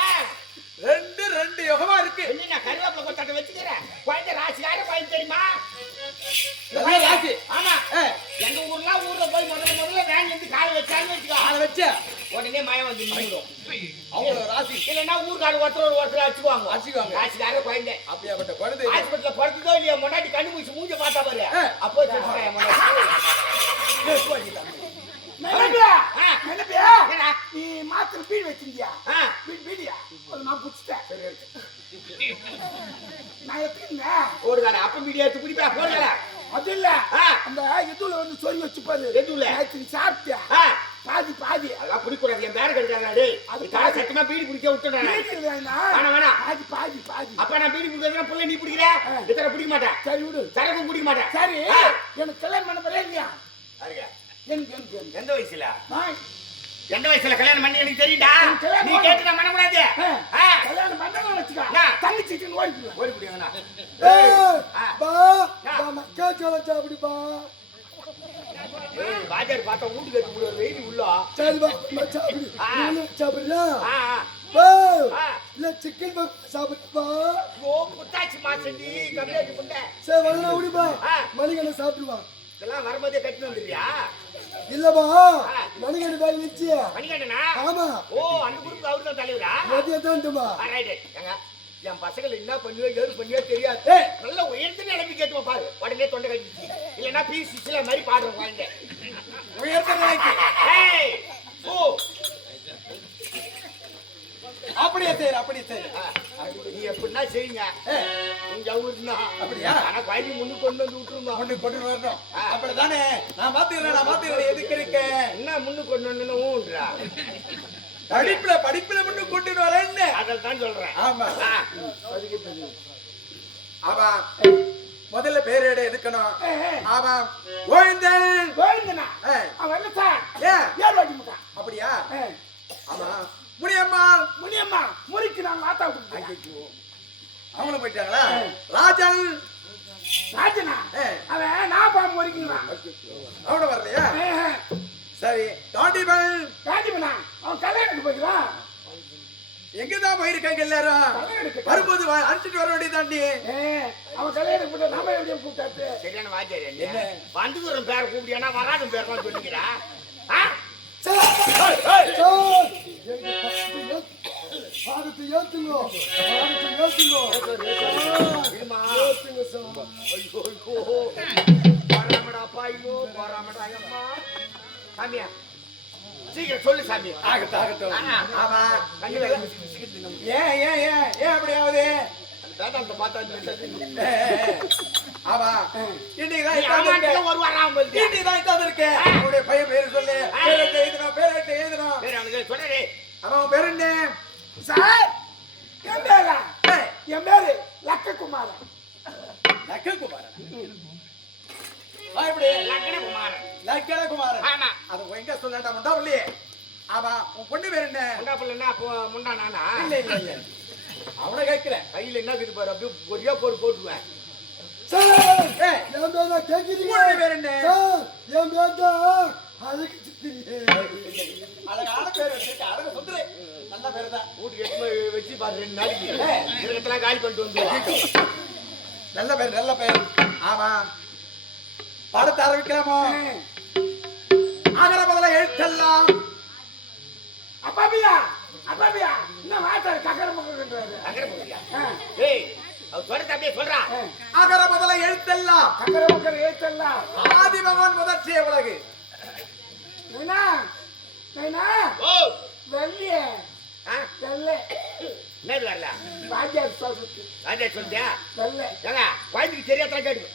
ஆ. ரெண்டு ரெண்டு யுகமா இருக்கு. நான் கருவேப்பிலை கொத்தாட்ட வச்சுக்கிறேன்? குழந்தை ராசிக்கார குழந்தை தெரியுமா? ராசி. ஆமா. எங்க ஊர்லாம் ஊர்ல போய் முதல்ல முதல்ல வேன் எடுத்து கால் வச்சான்னு வச்சுக்கோ. ஆளை வச்ச? உடனே மயம் வந்து நின்றுடும். அவ்வளவு ராசி. இல்லைன்னா ஊர்க்கார ஒருத்தர் ஒரு ஒருத்தர் அடிச்சுக்குவாங்க. அடிச்சுக்குவாங்க. ராசிக்கார குழந்தை. அப்படியாப்பட்ட குழந்தை இது. ஹாஸ்பிட்டல்ல படுத்துதோ இல்லையா முன்னாடி கண்ணு மூச்சு மூஞ்ச பார்த்தா பாரு. அப்போ சொல்றேன் என் முன்னாடி என்னடா? நீ மாத்திர பீடி வச்சிருந்தியா. பீடி பீடியா? அது நான் புடிச்சிட்டேன் நான் எப்படி இருந்தேன்? ஓடுகால அப்ப மீடியா எடுத்து குடிப்பா போடுகால அது இல்ல. அந்த இதுல வந்து சொல்லி வச்சு பாரு. எதுல? சாப்பிட்டியா. பாதி பாதி. அதெல்லாம் குடிக்கூடாது என் பேர டேய். அது கால சத்தமா பீடி குடிக்க விட்டுறேன் பீடி வேணா. பாதி பாதி பாதி. அப்ப நான் பீடி குடிக்கிறதுனா புள்ள நீ குடிக்கிற. இத்தனை குடிக்க மாட்டேன். சரி விடு. சரக்கும் குடிக்க மாட்டேன். சரி. எனக்கு கல்யாணம் பண்ண போறே இல்லையா? எந்த வயசுல? எந்த வயசுல? கல்யாணம் பண்ணி எனக்கு தெரியும்டா. நீ பண்ண- கேட்டு நான் பண்ணக்கூடாது ஆ. ஆ. கல்யாணம் பண்ணணும் வச்சுக்கா. ஆ. தங்கச்சிட்டு ஓடிடுவேன் ஓடி குடிங்கண்ணா ஏய், ஆ. பா ஆ. பா மக்காச்சோளம் சாப்பிடுப்பா. ஏய், வாத்தியார் பார்த்தா வீட்டுக்கு எடுத்து போடுவார். வெயில் உள்ள. சரி பா நான் சாப்பிடு சாப்பிடுறியா. இல்ல சிக்கன் பா சாப்பிடுப்பா. ஓ புத்தாச்சி மாசண்டி. கம்மியாச்சு புண்டை சரி வாங்க விடுப்பா ஆ. மணிகண்ட சாப்பிடுவான். இதெல்லாம் வரும்போதே கட்டிட்டு வந்துருக்கியா இல்லப்பா. மணிகண்ட வேலை வச்சு மணிகண்டனா? ஆமா. ஓ அந்த குரூப் அவரு தான் தலைவரா? மதியம் தான் ஆ, ரைட்டு. ஏங்க, என் பசங்களை என்ன பண்ணுவோ ஏது பண்ணுவோ தெரியாது. நல்ல உயர்ந்த நிலைமை கேட்டுவா பாரு. உடனே தொண்டை கட்டிச்சு இல்லைன்னா பி சில மாதிரி பாடுற குழந்தை உயர்ந்த நிலைக்கு. ஏய், ஓ அப்படியே செய்யற அப்படியே செய்யற நீ எப்படின்னா செய்யுங்க. நீங்க அவருன்னா அப்படியா? ஆனா குழந்தை முன்னுக்கு கொண்டு வந்து விட்டுருந்தோம் கொண்டு கொண்டு வரணும். அப்படிதானே நான் பாத்துக்கிறேன் நான் பாத்துக்கிறேன் எதுக்கு இருக்கேன் என்ன முன்னுக்கு கொண்டு வந்து ஊன்றா? படிப்புல படிப்புல மட்டும் கொண்டு வரேன்னு அதில் தான் சொல்றேன். ஆமா. ஆமா. முதல்ல பேரேட எடுக்கணும். ஆமா. கோவிந்தன். கோவிந்தனா? அவன் என்ன சார்? ஏன் ஏழு வாட்டி முட்டான். அப்படியா? ஆமா. முடியம்மா முனியம்மா முறிக்கு நாங்க ஆத்தா விட்டு அவங்களும் போயிட்டாங்களா? ராஜன். ராஜனா? அவன் நான் பா முறிக்கிறான் அவனும் வரலையா? சரி தாண்டிவன் ராஜமனா அவன் கல்யாணத்துக்கு போய்க்கிறான் எங்கதான் போயிருக்காங்க எல்லாரும்? வரும்போது வா- அழைச்சிட்டு வர வேண்டியது தாண்டி ஏய், அவன் கல்யாணத்துக்கு போயிட்டு நாம எப்படியும் கூப்பிட்டாரு சரியான வாத்தியார் என்ன? வந்துக்கிறோம் பேரை கூப்பிடியானா வராதும் பேரெல்லாம் சொல்லிக்கிறா. பாதத்தை ஏத்துங்கோ பாதத்தை ஏத்துங்கோ ஏத்துங்க சார் ஐயோ, ஐயோ. போறாமடா அப்பா, ஐயோ, அம்மா. சாமியா, சீக்கிரம் சொல்லு சாமி ஆகட்டும் ஆகட்டும் ஆமா கண்ணு ஏன் ஏன் ஏன் ஏன் அப்படியாவது தாத்தா அந்த பார்த்தா ஆமா. இன்னைக்கு தான் இருக்கேன். ஒரு வாரம் போலுது. இன்னைக்கு தான் உன்னுடைய பையன் பேரு சொல்லு. பேரட்டு எழுதணும் பேரட்டு எழுதணும். சரி, அவனுக்கு சொல்லுடே. அவன் பேரு என்ன? சார் என் பேரா? என் பேரு லக்ககுமாரன். லக்ககுமாரன். வா இப்படி. லக்னகுமாரன். லக்கணகுமாரன். ஆமா. அது எங்க சொல்லட்டா முண்டா இல்லையே ஆமா உன் பொண்ணு பேரு என்ன? முண்டா புள்ளன்னா அப்போ முண்டா நானா? இல்ல இல்ல இல்ல. அவனை கேட்கிறேன். கையில என்ன இருக்குது பாரு, அப்படியே ஒரே போடு போட்டுருவேன். கேக்குறீங்க? உன்னுடைய பேரு என்ன சார் என் பேரா அதுக்கு சித்திரியே அழகான பேர் வச்சிருக்க அழகு சுந்தரி. நல்ல பேரு தான். வீட்டுக்கு எடுத்து போய் வச்சு பாரு ரெண்டு நாளைக்கு. இருக்கத்தெல்லாம் காலி பண்ணிட்டு வந்துருவான். நல்ல பேர் நல்ல பேர். ஆமா. படத்தை ஆரம்பிக்கலாமோ? அகர முதல்ல எழுத்தெல்லாம். அப்பாபியா அப்பாபியா என்ன வாட்டாரு கக்கர மக்கள்ன்றாரு அக்கறை போறியா? ஆ, ஏய், அவர் சொல்றத அப்படியே சொல்றா. ஆ. ஆதி பகவான் முதற்சிய உலகு. நைனா நைனா ஓ, வெள்ளிய வெள்ளை. என்னது வரல? ராஜா சொல்லிட்டியா? வெள்ளை. ஏங்க, குழந்தைக்கு தெரியாதா கேட்டுங்க.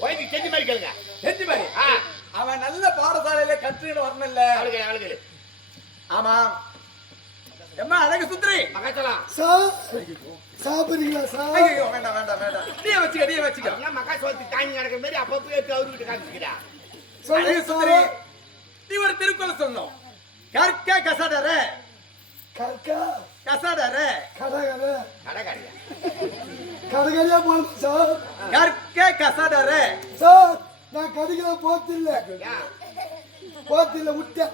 குழந்தைக்கு தெரிஞ்ச மாதிரி கேளுங்க. செஞ்சு ஆ, அவன் நல்ல பாடசாலையில கற்றுக்கிட்டு வரணும்ல. அவளுக்கு, அவளுக்கு. ஆமா எம்மா அழகு சுந்தரி. மகாச்சலம். சார். சாப்பிடுறீங்களா சார்? ஐயோ வேண்டாம் வேண்டாம் வேண்டாம். நீ வச்சுக்க நீ வச்சுக்க. அவன் மக்கா சோளத்துக்கு காய்ஞ்சி நடக்கிற மாதிரி அப்பப்போ எடுத்து அவரு கிட்ட காமிச்சுக்கிறா. சொல்லு அழகு சுந்தரி. நீ ஒரு திருக்குறள் சொல்லணும். கற்க கசடர கற்கா? கசடர கடகட கடைக்காரியா கடகடியா போகணும் சார்? கற்க கசடர சார் நான் கடிகளை போத்தில்ல போத்தில்ல விட்டேன்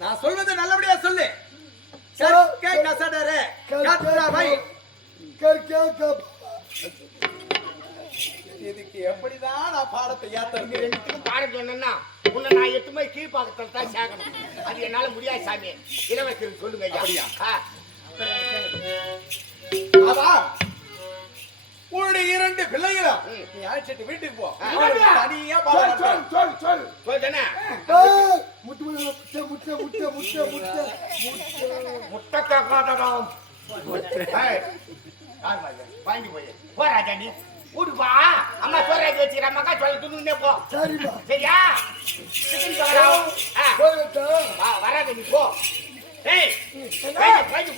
நான் சொல்வது நல்லபடியா சொல்லு. கற்க கற்கா கற்றவை கற்கா கப் இதுக்கு எப்படிதான் நான் பாடத்தை இங்க ஏத்த ரெண்டுத்துக்கும் பாடம் சொன்னேன்னா உன்னை நான் எட்டு போய் கீழ்பாக்கத்தில் தான் சேர்க்கணும் அது என்னால முடியாது சாமி இளவரசர் சொல்லுங்க. அப்படியா? ஆ. உன்னுடைய இரண்டு பிள்ளைகளா? நீ அழைச்சிட்டு வீட்டுக்கு போ. தனியா சொல் சொல் சொல் சொல். சொல்லுனா முட்டு முட்டை முட்டை முட்டை முட்டை முட்டை முட்டை காக்காதடாம் வாங்கி போய்? போராஜா நீ. ஊடுப்பா அம்மா சோறாக்கி வச்சுக்கிற மக்கா சொல்ல துணுன்னே போ. சரிப்பா சரியா? சிக்கன் பகடா வராது நீ போ. ஏய் வாங்கி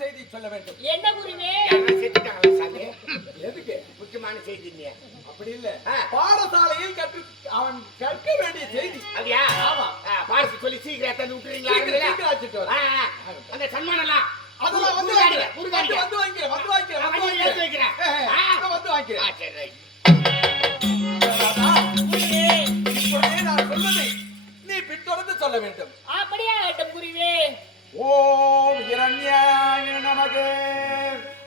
செய்தி சொல்ல வேண்டும். என்ன குருவே? எதுக்கு? முக்கியமான செய்தி நீ அப்படி இல்ல. பாடசாலையில் கற்று அவன் கற்க வேண்டிய செய்தி. அப்படியா? ஆமா. ஆ, பார்த்து சொல்லி சீக்கிரம் தந்து விட்டுறீங்களா. அந்த சன்மானம்லாம் அதெல்லாம் வந்து வாங்கிக்கிறேன். வந்து வாங்கிக்கிறேன், வந்து வாங்கிக்கிறேன், நான் வந்து வந்து வாங்கிக்கிறேன். சரி, ரைட். நான் சொல்வதை நீ பின்தொடர்ந்து சொல்ல வேண்டும். அப்படியே ஆகட்டும் குருவே? ஓம் இரண்யாய நமக.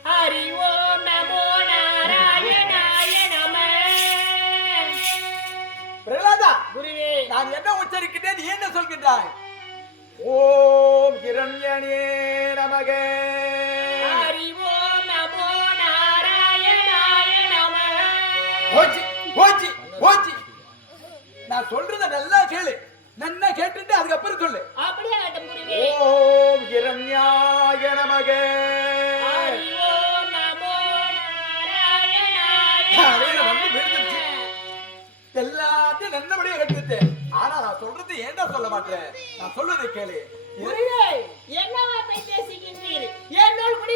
ஹரி ஓம் நமோ நாராயணாய நம. பிரகலாதா குருவே. நான் என்ன உச்சரிக்கின்றேன் நீ என்ன சொல்கின்றாய்? ஓம் இரண்யனே நமக. ஹரி ஓம் நமோ நாராயணாய நம. ஓச்சி ஓச்சி ஓச்சி நான் சொல்றத நல்லா கேளு. நன்னா கேட்டுட்டு அதுக்கப்புறம் சொல்லு. அப்படியே ஆட்டம் புரிவே. ஓம் இரண்யாய நமக. எல்லாத்தையும் நல்லபடியா கட்டுத்தேன் ஆனா நான் சொல்றது ஏன்டா சொல்ல மாட்டேன் நான் சொல்றதை கேளு. என்ன வார்த்தை பேசுகின்றீர் என்னோடு குடி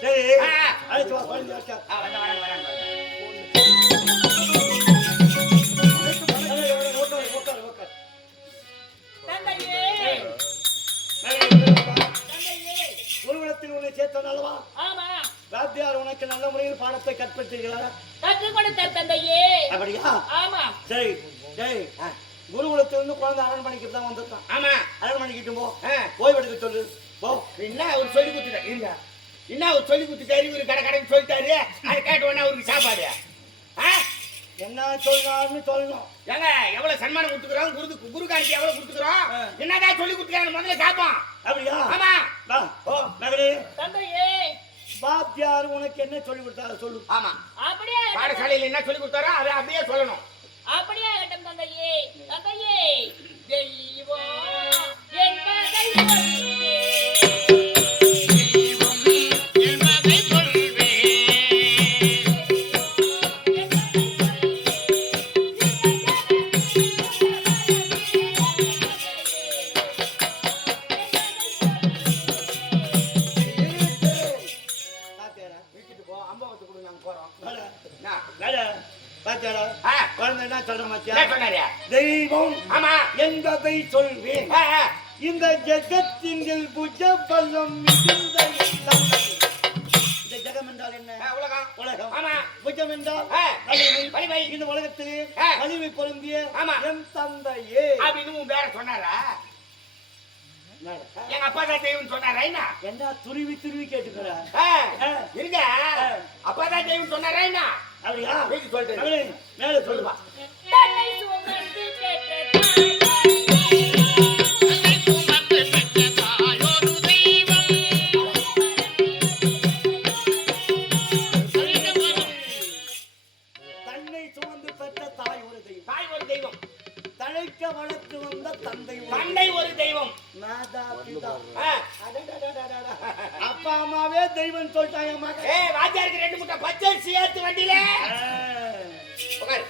சரி ஆ. அழைச்சு வா குழந்தை வச்சா வந்த வராங்க குருகுலத்தில் உன்னை சேர்த்தன் அல்லவா ஆமா வாத்தியார் உனக்கு நல்ல முறையில் பாடத்தை கற்பித்தீர்களா கற்றுக் கொடுத்த தந்தையே அப்படியா ஆமா சரி சரி குருகுலத்திலிருந்து குழந்தை அரண்மனைக்கு தான் வந்திருக்கான் ஆமா அரண்மனைக்கிட்டு போ ஆ. ஓய்வெடுக்க சொல்லு போ என்ன அவர் சொல்லி கொடுத்துட்டேன் இருங்க என்ன அவர் சொல்லி கொடுத்துட்டாரு இவரு கடை கடைன்னு சொல்லிட்டாரு? அதை கேட்ட உடனே அவருக்கு சாப்பாடு. ஆ? என்ன சொல்லான்னு சொல்லணும். ஏங்க எவ்வளவு சன்மானம் கொடுத்துக்கிறோம்? குரு குருகாணிக்கு எவ்வளவு கொடுத்துக்கிறோம்? என்னதான் சொல்லி கொடுத்துருக்காங்க முதல்ல கேட்போம் அப்படியா? ஆமா. வா ஓ மகளே. தந்தையே. வாத்தியார் உனக்கு என்ன சொல்லி கொடுத்தாரு சொல்லு. ஆமா. அப்படியே பாடசாலையில் என்ன சொல்லி கொடுத்தாரோ அதை அப்படியே சொல்லணும். அப்படியே ஆகட்டும் தந்தையே. தந்தையே. தெய்வம் என்பதை சொல்லுவே. தெய்வம் இந்த ஜெகத்தின் புஜபலம் மிகுந்த தந்தை. இந்த ஜெகம் என்றால் என்ன உலகம் உலகம் ஆமா புஜம் என்றால். வலிமை. இந்த உலகத்திலே. வலிமை பொருந்திய ஆமா. என் தந்தையே அப்படின்னு உன் பேர சொன்னாரா? எங்க அப்பா தான் தெய்வம் சொன்னாரா என்ன என்ன துருவி துருவி கேட்டுக்கிற. இருங்க அப்பா தான் தெய்வம் சொன்னாரா என்ன அப்படியா மேலே சொல்லுவா தன்னை சுமந்து பெற்ற தாய் ஒரு தெய்வம். தாய் ஒரு தெய்வம். தழைக்க வளர்த்து வந்த தந்தை ஒரு தந்தை ஒரு தெய்வம். மாதா பிதா. அப்பா அம்மாவே தெய்வம் சொல்லிட்டாங்க மகன் ஏய் வாத்தியாருக்கு ரெண்டு முட்டை பச்சரிசி ஏத்து வண்டியில. உட்காரு.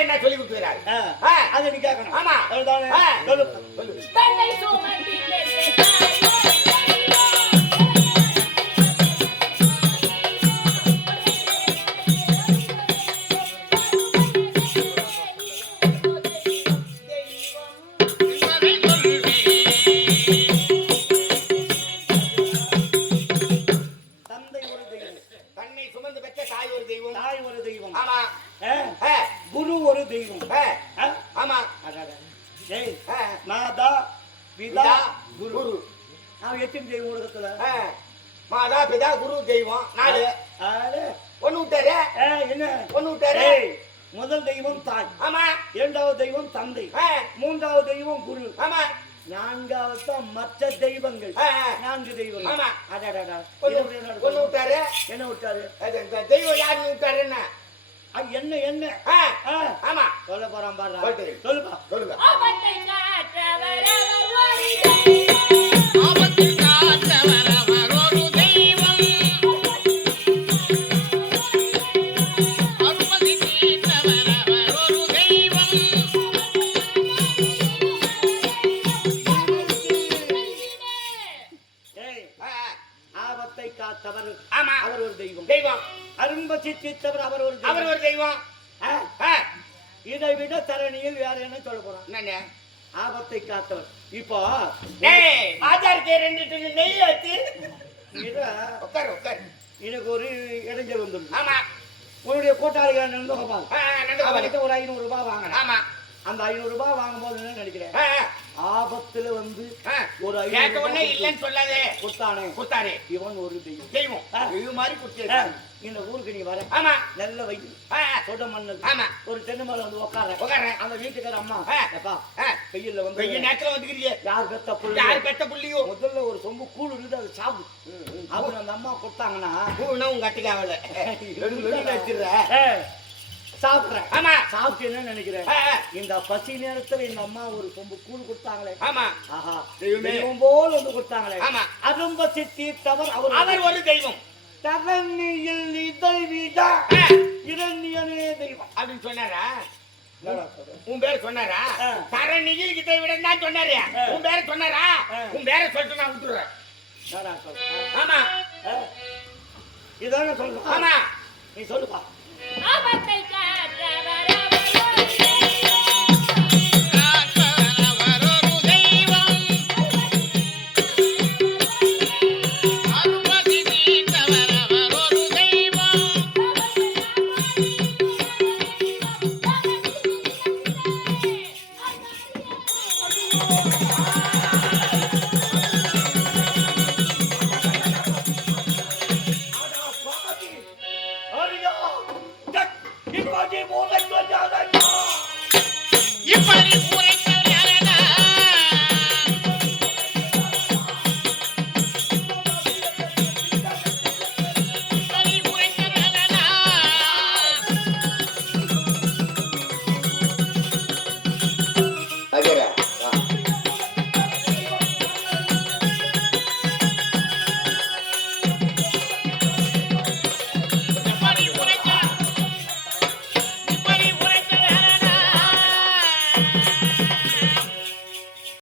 என்ன சொல்லி கொடுத்துறாரு. அதை நீ கேட்கணும். ஆமா. சொல்லு. சொல்லு. என்ன? ஒண்ணு விட்டாரு முதல் தெய்வம் தாய் ஆமா. இரண்டாவது தெய்வம் தந்தை. மூன்றாவது தெய்வம் குரு. ஆமா. நான்காவது தான் மற்ற தெய்வங்கள். நான்கு தெய்வங்கள். ஆமா. நடக்கும்? ஒண்ணு விட்டாரு என்ன விட்டாரு? தெய்வம் யாருன்னு விட்டாரு என்ன? அது என்ன என்ன? ஆமா. சொல்ல போறான் பாரு. சொல்லுப்பா. சொல்லுங்க. இப்போ ஆச்சாருக்கு ரெண்டு நெய் இத உட்காரு உட்காரு. எனக்கு ஒரு இடைஞ்சல் வந்துடும். ஆமா. உன்னுடைய கூட்டாளிகள் நடந்து ஒரு ஐநூறு ரூபாய் வாங்கினேன். அந்த ஐநூறு ரூபாய் வாங்கும்போது என்ன நினைக்கிறேன்? ஆபத்துல வந்து. ஒரு கேட்ட உடனே இல்லைன்னு சொல்லாதே. கொடுத்தானே? கொடுத்தாரு. இவன் ஒரு தெய்வம். தெய்வம். இது மாதிரி கொடுத்து இந்த ஊருக்கு நீ வர. ஆமா. நல்ல வயிறு. ஆ, ஆ. சொட மண்ணல் ஆமா. ஒரு தென்னை மரம் வந்து உட்கார உட்கார்றேன். அந்த வீட்டுக்கார அம்மா. வெயில்ல வந்து வெய்ய நேரத்துல வந்துக்கிறீங்க. யார் பெத்த புள்ள யார் பெத்த புள்ளியோ? முதல்ல ஒரு சொம்பு கூழ் இருக்குது அது சாப்பிடு. அப்புறம் அந்த அம்மா கொடுத்தாங்கன்னா பூனா உங்க ஏ, சாப்பிடுறேன். ஆமா. சாப்பிட்டு என்ன நினைக்கிறேன். இந்த பசி நேரத்துல இந்த அம்மா ஒரு சொம்பு கூழ் கொடுத்தாங்களே ஆமா ஆஹா தெய்வமே. போல் வந்து கொடுத்தாங்களே ஆமா. அரும்ப சித்தி தவர் அவர் அவர் ஒரு தெய்வம் தரணியில் நீ தெய்வீதா ஆ, இரண்யனே தெய்வம் அப்படின்னு சொன்னாரா? உன் பேர் சொன்னாரா. தரணியில் கிட்ட விட தான் சொன்னாரு. உன் பேரை சொன்னாரா. உன் பேரை சொல்லிட்டு நான் விட்டுறேன்? ஆமா? இதானே சொல்ற ஆமா நீ சொல்லுப்பா